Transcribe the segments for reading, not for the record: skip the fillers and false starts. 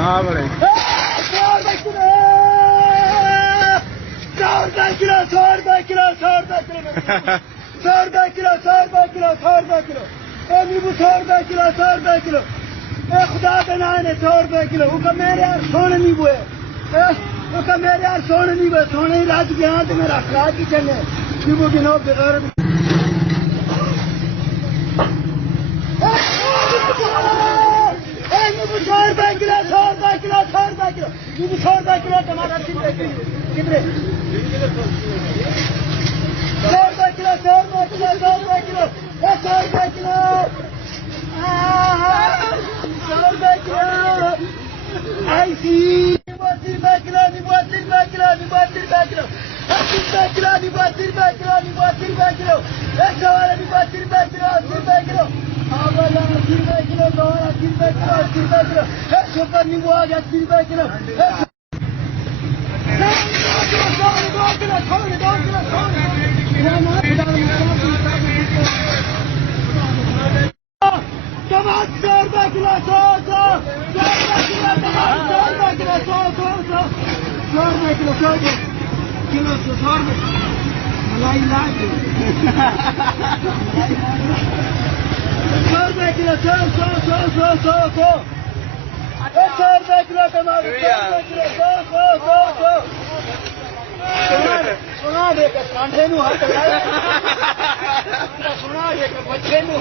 हाँ बड़े 100 किलो नींबू 100 किलो खुदा के नाम ने 100 किलो उसका मेरे यार सोने नींबू है उसका मेरे यार सोने नींबू है सोने ही राज गया तो मेरा अखलाक ही चले नींबू की नौ बेकार नींबू 100 किलो नींबू 100 किलो टमाटर कितने 100 किलो 100 किलो ऐसी 30 किलो नींबू 30 किलो नींबू 30 किलो 30 किलो नींबू 30 किलो नींबू 30 किलो 100 नींबू 30 किलो 30 किलो आवाला 30 किलो दोरा 30 किलो 100 पर नींबू आ गया 30 किलो 2 किलो 100 मलाई लाख 100 किलो 100 किलो टमाटर 100 किलो सुना दे के कांठे नु हाथ लगाया सुना दे के बच्चे नु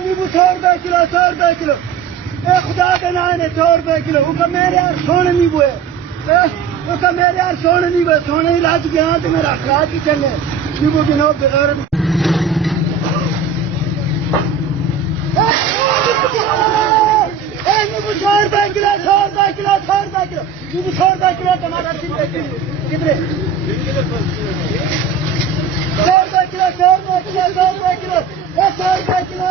नींबू 100 किलो खुदा के नाम ने 100 किलो उसका मेरे यार सोने नींबू है उसका मेरे यार सोने नींबू है सोने ही राज गया तो मेरा अखलाक ही चले नींबू की नौ बेकार नींबू 100 किलो नींबू 100 किलो टमाटर कितने 100 किलो 100 किलो 100 किलो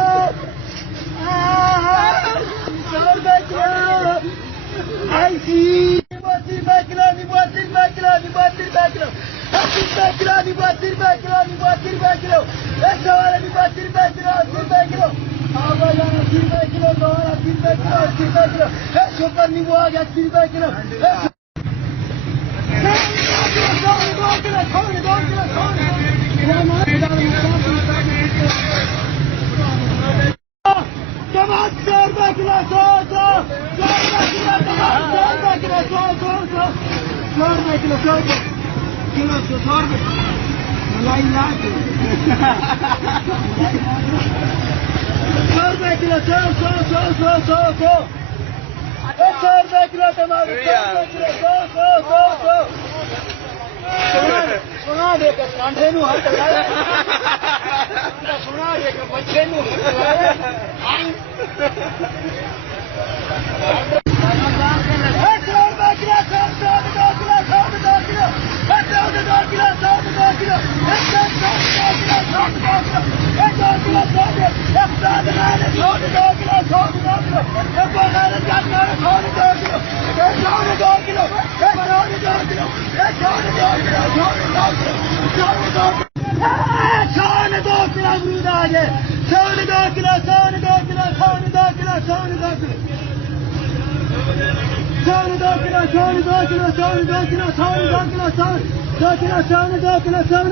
ऐसी 30 किलो नींबू 30 किलो नींबू 30 किलो 30 किलो नींबू 30 किलो नींबू 30 किलो 100 नींबू 30 किलो 30 किलो आवाला 30 किलो दोरा 30 किलो 100 पर नींबू आ गया 30 किलो 100 मलाई लाख 100 किलो 100 किलो टमाटर 100 सुना दे के कांठे नु हाथ लगाया सुना दे के बच्चे नु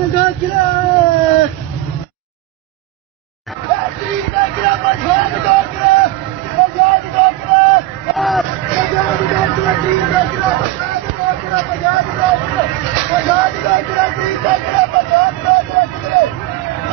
$2 किलो किलो